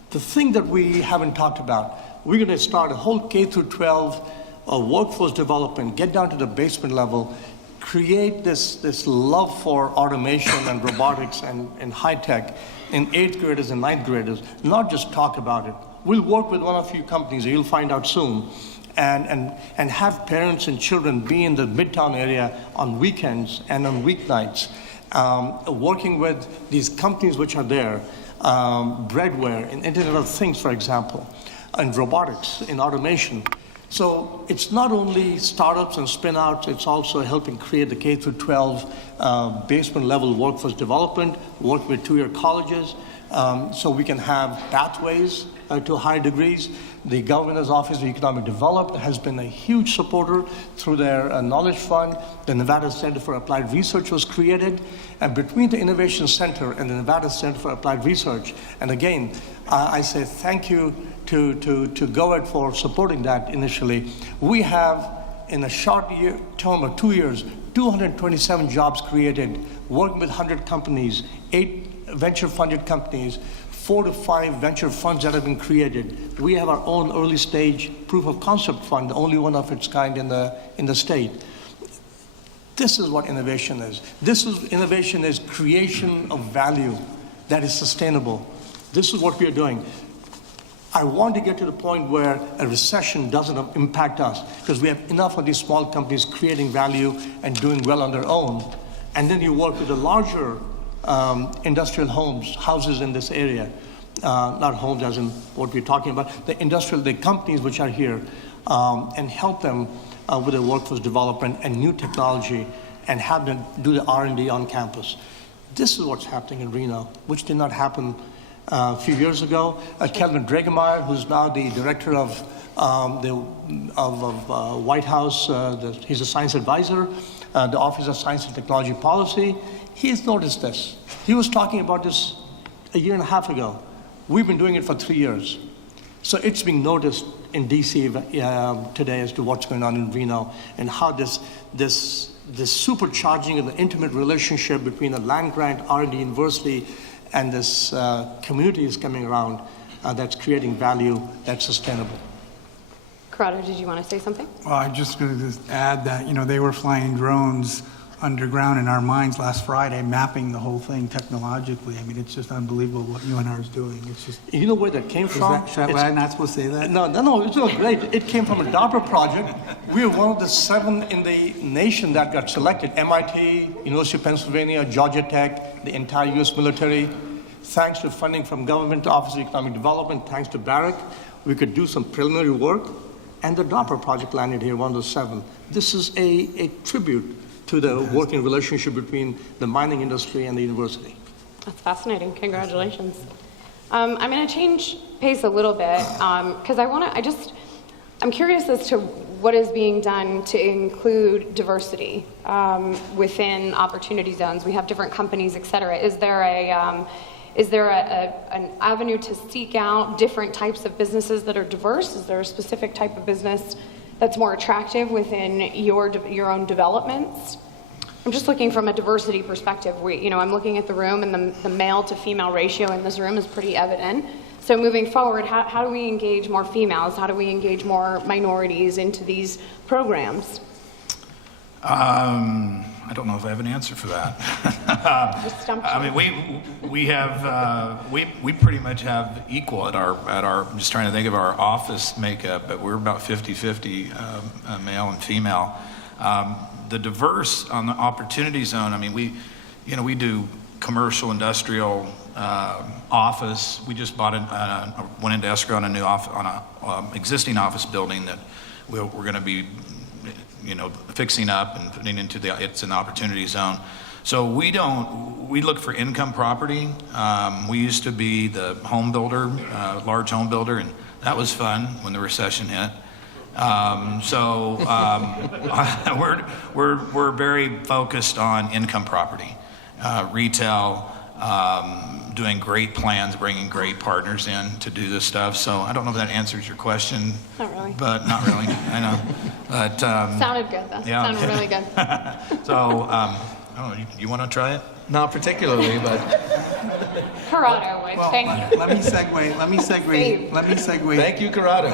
The thing that we haven't talked about, we're going to start a whole K through 12 workforce development, get down to the basement level, create this love for automation and robotics and high tech in 8th graders and 9th graders, not just talk about it. We'll work with one of few companies, you'll find out soon, and have parents and children be in the Midtown area on weekends and on weeknights, working with these companies which are there, breadware, and Internet of Things, for example, and robotics, in automation. So it's not only startups and spin-outs, it's also helping create the K through 12 basement level workforce development, work with two-year colleges, so we can have pathways to higher degrees. The Governor's Office of Economic Development has been a huge supporter through their Knowledge Fund. The Nevada Center for Applied Research was created, and between the Innovation Center and the Nevada Center for Applied Research, and again, I say thank you to GOED for supporting that initially. We have, in a short term of 2 years, 227 jobs created, working with 100 companies, 8 venture-funded companies, 4 to 5 venture funds that have been created. We have our own early stage proof of concept fund, the only one of its kind in the state. This is what innovation is. Innovation is creation of value that is sustainable. This is what we are doing. I want to get to the point where a recession doesn't impact us, because we have enough of these small companies creating value and doing well on their own. And then you work with the larger industrial houses in this area, not homes as in what we're talking about, the companies which are here, and help them with their workforce development and new technology, and have them do the R&D on campus. This is what's happening in Reno, which did not happen a few years ago. Kelvin Dragemeyer, who's now the director of White House, he's a science advisor, the Office of Science and Technology Policy, he's noticed this. He was talking about this a year and a half ago. We've been doing it for 3 years. So it's being noticed in DC today as to what's going on in Reno and how this supercharging of the intimate relationship between a land grant R&D university and this community is coming around that's creating value that's sustainable. Corrado, did you want to say something? Well, I'm just going to add that, they were flying drones underground in our mines last Friday, mapping the whole thing technologically. I mean, it's just unbelievable what UNR is doing. It's just... You know where that came from? Should I not supposed to say that? No, it's not great. It came from a DARPA project. We're one of the 7 in the nation that got selected. MIT, University of Pennsylvania, Georgia Tech, the entire U.S. military. Thanks to funding from Government Office of Economic Development, thanks to Barrick, we could do some preliminary work, and the DARPA project landed here, one of those 7. This is a tribute to the working relationship between the mining industry and the university. That's fascinating. Congratulations. I'm going to change pace a little bit because I'm curious as to what is being done to include diversity within opportunity zones. We have different companies, et cetera. Is there an avenue to seek out different types of businesses that are diverse? Is there a specific type of business that's more attractive within your own developments? I'm just looking from a diversity perspective. I'm looking at the room, and the male to female ratio in this room is pretty evident. So moving forward, how do we engage more females? How do we engage more minorities into these programs? I don't know if I have an answer for that. I mean, we pretty much have equal at our. I'm just trying to think of our office makeup, but we're about 50-50 male and female. The diverse on the opportunity zone. I mean, we do commercial, industrial, office. We just went into escrow on a new existing office building that we're going to be fixing up and putting into it's an opportunity zone. So we look for income property. We used to be the home builder, large home builder, and that was fun when the recession hit. We're very focused on income property, retail, doing great plans, bringing great partners in to do this stuff. So I don't know if that answers your question. Not really. But not really, I know. But sounded good though. Yeah. Sounded really good. So, I don't know, you want to try it? Not particularly, but Corrado, thank you. Let me segue. thank you, Corrado.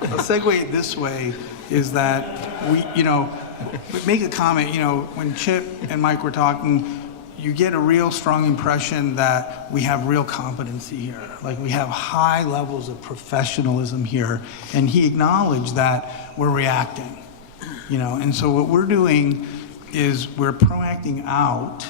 The segue this way is that we make a comment, when Chip and Mike were talking, you get a real strong impression that we have real competency here. Like we have high levels of professionalism here. And he acknowledged that we're reacting, and so what we're doing is we're proacting out.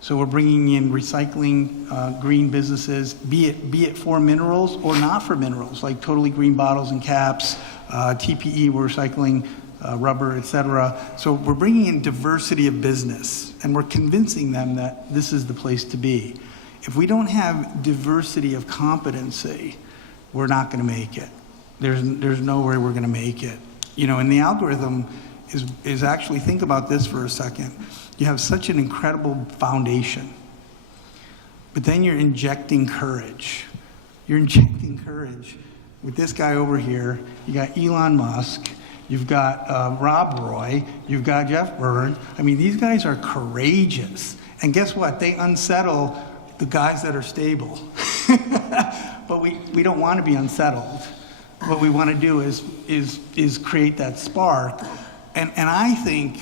So we're bringing in recycling green businesses, be it for minerals or not for minerals, like totally green bottles and caps, TPE, we're recycling rubber, et cetera. So we're bringing in diversity of business, and we're convincing them that this is the place to be. If we don't have diversity of competency, we're not going to make it. There's no way we're going to make it. And the algorithm is actually, think about this for a second. You have such an incredible foundation, but then you're injecting courage. You're injecting courage. With this guy over here, you got Elon Musk, you've got Rob Roy, you've got Jeff Byrne. I mean, these guys are courageous. And guess what? They unsettle the guys that are stable. But we don't want to be unsettled. What we want to do is create that spark. And I think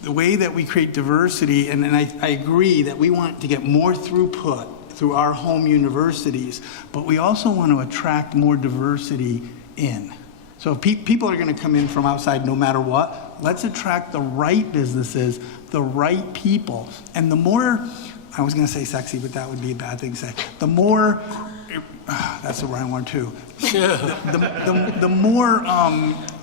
the way that we create diversity, and I agree that we want to get more throughput through our home universities, but we also want to attract more diversity in. So if people are going to come in from outside no matter what, let's attract the right businesses, the right people. And the more, I was going to say sexy, but that would be a bad thing to say. The more, that's the wrong one too. The more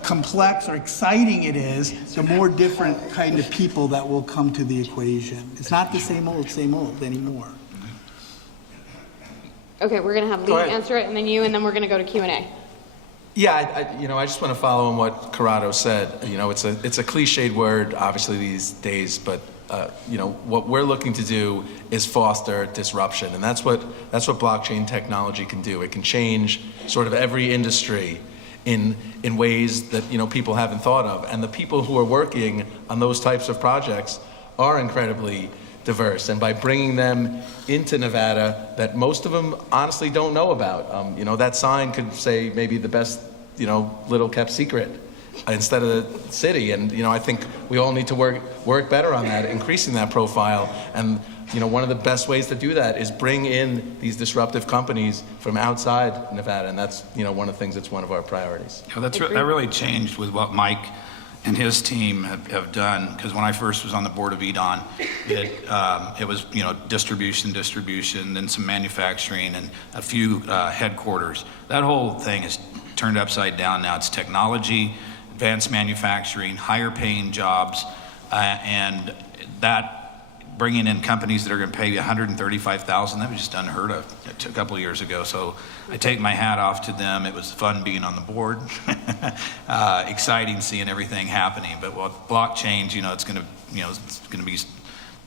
complex or exciting it is, the more different kind of people that will come to the equation. It's not the same old anymore. Okay, we're going to have Lee answer it, and then you, and then we're going to go to Q&A. Yeah, I just want to follow on what Corrado said. It's a cliched word, obviously these days, but what we're looking to do is foster disruption, and that's what blockchain technology can do. It can change sort of every industry in ways that, you know, people haven't thought of. And the people who are working on those types of projects are incredibly diverse. And by bringing them into Nevada, that most of them honestly don't know about. You know, that sign could say maybe the best, you know, little kept secret instead of the city. And, you know, I think we all need to work better on that, increasing that profile. And, you know, one of the best ways to do that is bring in these disruptive companies from outside Nevada. And that's, you know, one of the things that's one of our priorities. You know, that really changed with what Mike and his team have done, because when I first was on the board of EDAWN, it was, you know, distribution, then some manufacturing and a few headquarters. That whole thing is turned upside down now. It's technology, advanced manufacturing, higher paying jobs, and that bringing in companies that are going to pay you $135,000, that was just unheard of a couple of years ago. So I take my hat off to them. It was fun being on the board, exciting seeing everything happening. But with blockchain, you know, it's going to be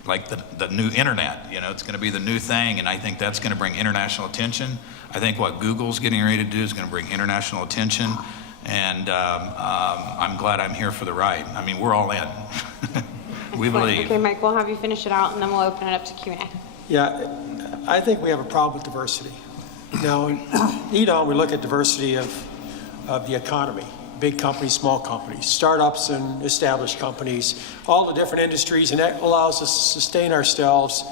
like the new internet. You know, it's going to be the new thing, and I think that's going to bring international attention. I think what Google's getting ready to do is going to bring international attention, and I'm glad I'm here for the ride. I mean, we're all in. We believe. Okay, Mike, we'll have you finish it out, and then we'll open it up to Q&A. Yeah, I think we have a problem with diversity. Now, in EDAWN, we look at diversity of the economy, big companies, small companies, startups and established companies, all the different industries, and that allows us to sustain ourselves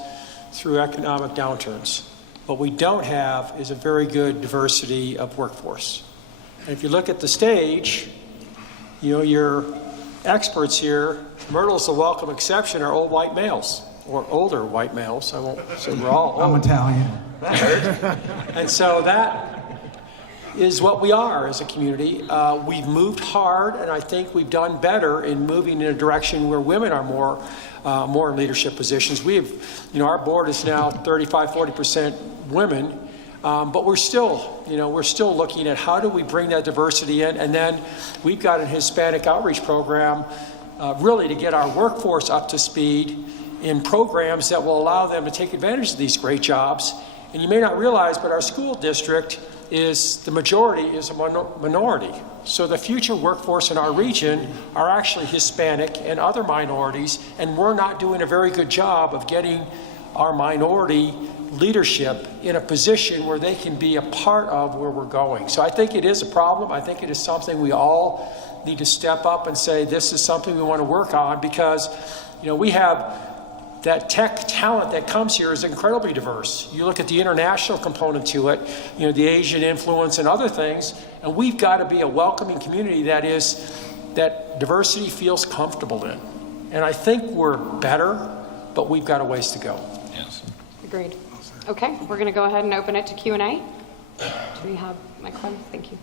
through economic downturns. What we don't have is a very good diversity of workforce. And if you look at the stage, you know, your experts here, Myrtle's the welcome exception, are old white males, or older white males. I won't say we're all old. I'm Italian. And so that is what we are as a community. We've moved hard, and I think we've done better in moving in a direction where women are more in leadership positions. You know, our board is now 35–40% women, but we're still looking at how do we bring that diversity in, and then we've got a Hispanic outreach program really to get our workforce up to speed in programs that will allow them to take advantage of these great jobs. And you may not realize, but our school district the majority is a minority. So the future workforce in our region are actually Hispanic and other minorities, and we're not doing a very good job of getting our minority leadership in a position where they can be a part of where we're going. So I think it is a problem. I think it is something we all need to step up and say, this is something we want to work on, because, you know, we have that tech talent that comes here is incredibly diverse. You look at the international component to it, you know, the Asian influence and other things, and we've got to be a welcoming community that diversity feels comfortable in. And I think we're better, but we've got a ways to go. Yes. Agreed. Okay, we're going to go ahead and open it to Q&A. Do we have microphones? Thank you.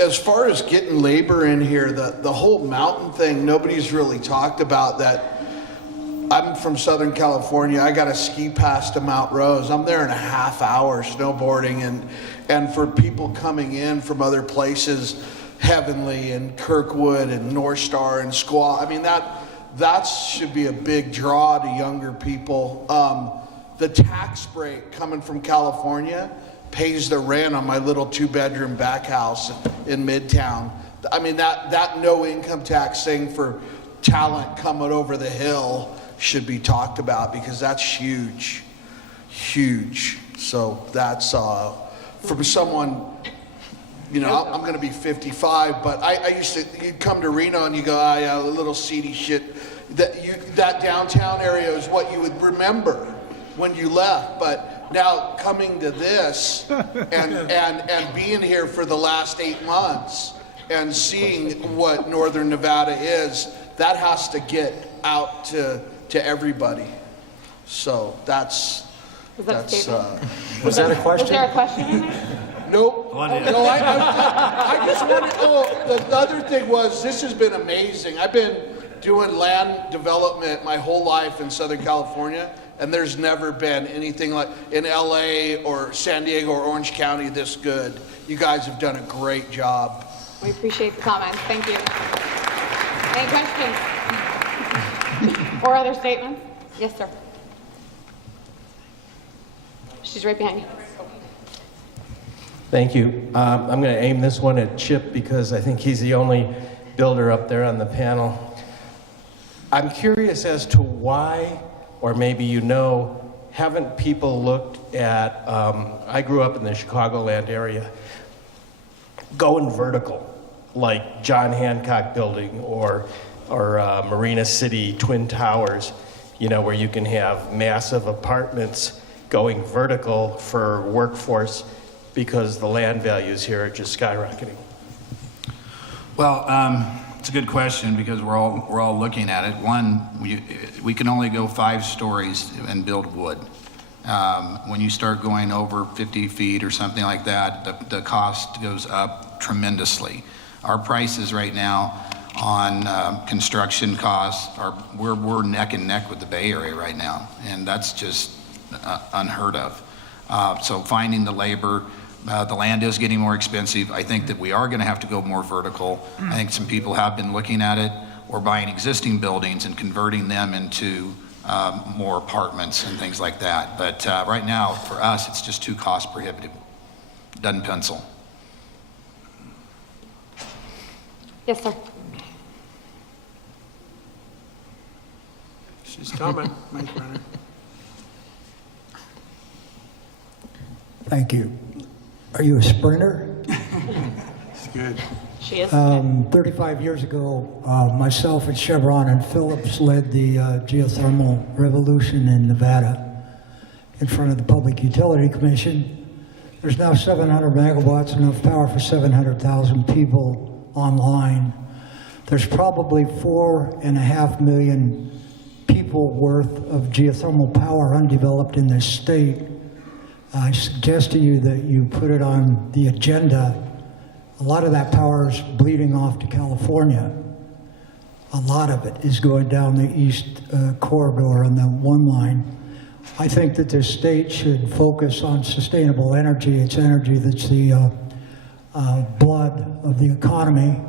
As far as getting labor in here, the whole mountain thing, nobody's really talked about that. I'm from Southern California. I got a ski pass to Mount Rose. I'm there in a half hour snowboarding, and for people coming in from other places, Heavenly and Kirkwood and North Star and Squaw, I mean, that should be a big draw to younger people. The tax break coming from California pays the rent on my little 2-bedroom back house in Midtown. I mean, that no income tax thing for talent coming over the hill should be talked about, because that's huge. So that's from someone, you know, I'm going to be 55, but I used to, you'd come to Reno and you go, yeah, a little seedy shit. That downtown area is what you would remember when you left, but now coming to this and being here for the last 8 months and seeing what Northern Nevada is, that has to get out to everybody. So that's Was that a statement? Was that a question? Was there a question in there? Nope. No, I just wanted, the other thing was, this has been amazing. I've been doing land development my whole life in Southern California, and there's never been anything like in LA or San Diego or Orange County this good. You guys have done a great job. We appreciate the comments. Thank you. Any questions? Or other statements? Yes, sir. She's right behind you. Thank you. I'm going to aim this one at Chip because I think he's the only builder up there on the panel. I'm curious as to why, or maybe you know, haven't people looked at, I grew up in the Chicagoland area, going vertical, like John Hancock Building or Marina City Twin Towers, you know, where you can have massive apartments going vertical for workforce because the land values here are just skyrocketing. Well, it's a good question because we're all looking at it. One, we can only go 5 stories and build wood. When you start going over 50 feet or something like that, the cost goes up tremendously. Our prices right now on construction costs we're neck and neck with the Bay Area right now, and that's just unheard of. So finding the labor, the land is getting more expensive. I think that we are going to have to go more vertical. I think some people have been looking at it, or buying existing buildings and converting them into more apartments and things like that. But right now, for us, it's just too cost prohibitive. Doesn't pencil. Yes, sir. She's coming, my friend. Thank you. Are you a sprinter? It's good. She is. 35 years ago, myself and Chevron and Phillips led the geothermal revolution in Nevada in front of the Public Utility Commission. There's now 700 megawatts, enough power for 700,000 people online. There's probably 4.5 million people worth of geothermal power undeveloped in this state. I suggest to you that you put it on the agenda. A lot of that power is bleeding off to California. A lot of it is going down the east corridor on the one line. I think that this state should focus on sustainable energy. It's energy that's the blood of the economy.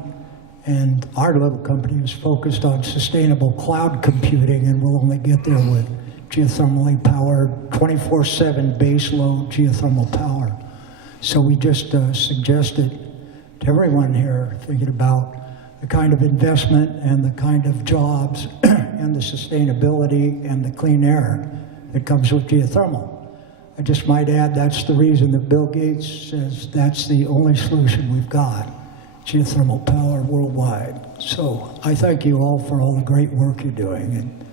And our little company is focused on sustainable cloud computing, and we'll only get there with geothermally powered, 24/7 base load geothermal power. So we just suggested to everyone here thinking about the kind of investment and the kind of jobs and the sustainability and the clean air that comes with geothermal. I just might add that's the reason that Bill Gates says that's the only solution we've got, geothermal power worldwide. So I thank you all for all the great work you're doing, and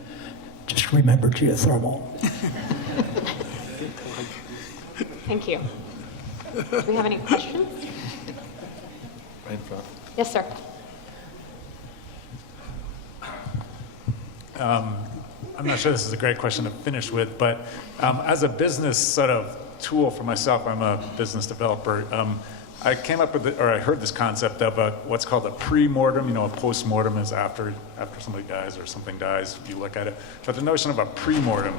just remember geothermal. Thank you. Do we have any questions? Right in front. Yes, sir. I'm not sure this is a great question to finish with, but as a business sort of tool for myself, I'm a business developer. I came up with, I heard this concept of what's called a pre-mortem. You know, a post-mortem is after somebody dies or something dies, you look at it. But the notion of a pre-mortem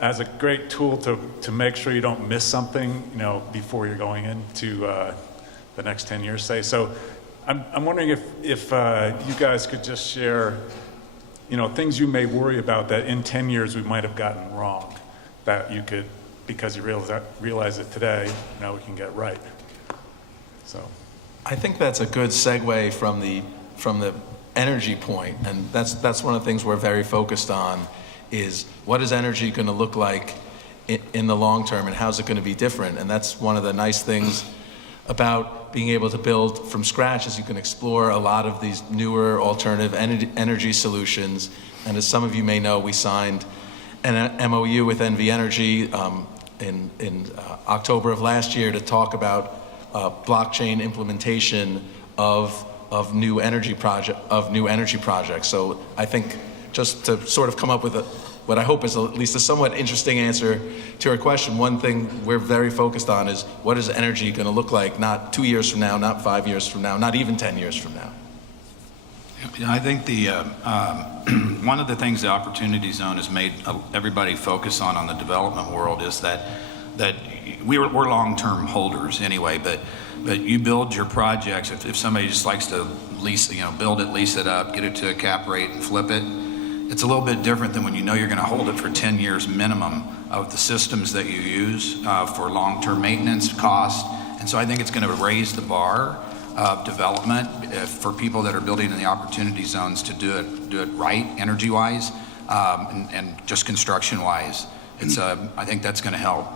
as a great tool to make sure you don't miss something, you know, before you're going into the next 10 years, say. So I'm wondering if you guys could just share, you know, things you may worry about that in 10 years we might have gotten wrong, that you could, because you realize it today, now we can get right. So I think that's a good segue from the energy point, and that's one of the things we're very focused on, is what is energy going to look like in the long term, and how's it going to be different? And that's one of the nice things about being able to build from scratch, is you can explore a lot of these newer alternative energy solutions. And as some of you may know, we signed an MOU with NV Energy in October of last year to talk about blockchain implementation of new energy projects. So I think, just to sort of come up with what I hope is at least a somewhat interesting answer to your question, one thing we're very focused on is what is energy going to look like, not 2 years from now, not 5 years from now, not even 10 years from now. I think one of the things the Opportunity Zone has made everybody focus on the development world is that we're long-term holders anyway, but you build your projects. If somebody just likes to lease, build it, lease it up, get it to a cap rate and flip it, it's a little bit different than when you know you're going to hold it for 10 years minimum of the systems that you use for long-term maintenance cost And so I think it's going to raise the bar of development for people that are building in the opportunity zones to do it right, energy-wise, and just construction-wise. It's I think that's going to help.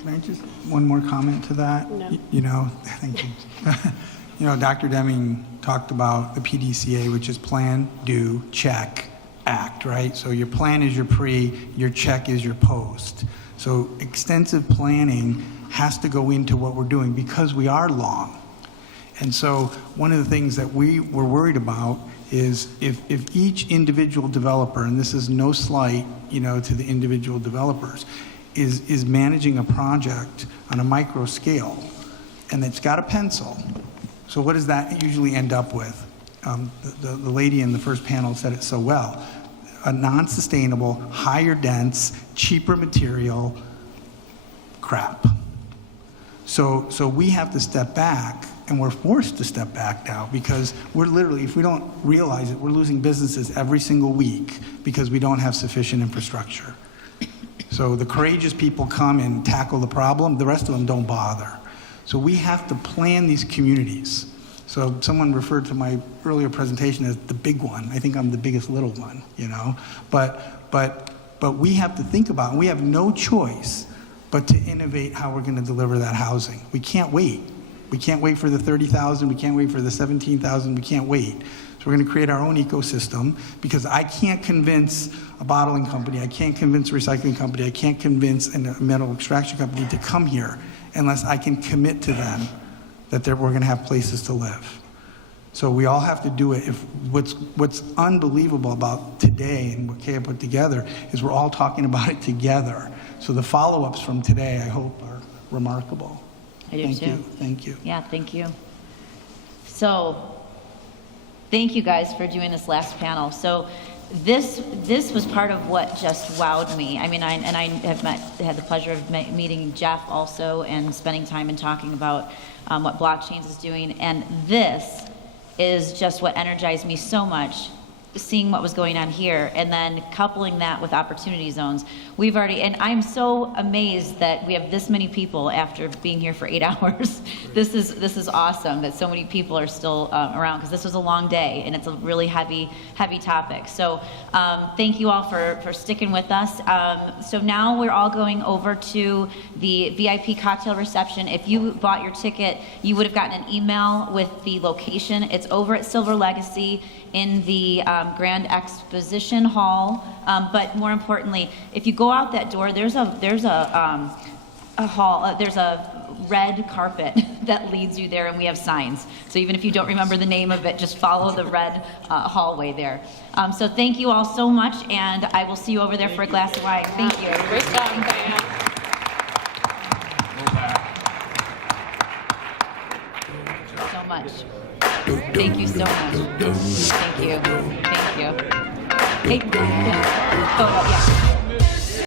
Can I just, one more comment to that? No. Thank you. Dr. Deming talked about the PDCA, which is plan, do, check, act, right? So your plan is your pre, your check is your post. So extensive planning has to go into what we're doing because we are long. And so one of the things that we were worried about is if each individual developer, and this is no slight, to the individual developers, is managing a project on a micro scale, and it's got a pencil. So what does that usually end up with? The lady in the first panel said it so well. A non-sustainable, higher dense, cheaper material crap. So we have to step back, and we're forced to step back now because we're literally, if we don't realize it, we're losing businesses every single week because we don't have sufficient infrastructure. So the courageous people come and tackle the problem, the rest of them don't bother. So we have to plan these communities. So someone referred to my earlier presentation as the big one. I think I'm the biggest little one, But we have to think about, and we have no choice but to innovate how we're going to deliver that housing. We can't wait. We can't wait for the 30,000. We can't wait for the 17,000. We can't wait. So we're going to create our own ecosystem because I can't convince a bottling company, I can't convince a recycling company, I can't convince a metal extraction company to come here unless I can commit to them that we're going to have places to live. So we all have to do it. If what's unbelievable about today and what Kaya put together is we're all talking about it together. So the follow-ups from today, I hope, are remarkable. I do too. Thank you. Yeah, thank you. So, thank you guys for doing this last panel. So, this was part of what just wowed me. I mean, I have had the pleasure of meeting Jeff also and spending time and talking about what blockchains is doing. And this is just what energized me so much, seeing what was going on here and then coupling that with opportunity zones. We've already, and I'm so amazed that we have this many people after being here for 8 hours. This is awesome that so many people are still around because this was a long day and it's a really heavy topic. So thank you all for sticking with us. So now we're all going over to the VIP cocktail reception. If you bought your ticket, you would have gotten an email with the location. It's over at Silver Legacy in the Grand Exposition Hall, but more importantly, if you go out that door, there's a hall. There's a red carpet that leads you there, and we have signs. So even if you don't remember the name of it, just follow the red hallway there. So thank you all so much, and I will see you over there for a glass of wine. Thank you. Great job, Diane. So much. Thank you so much. Thank you. Thank you. Hey, photo, yeah.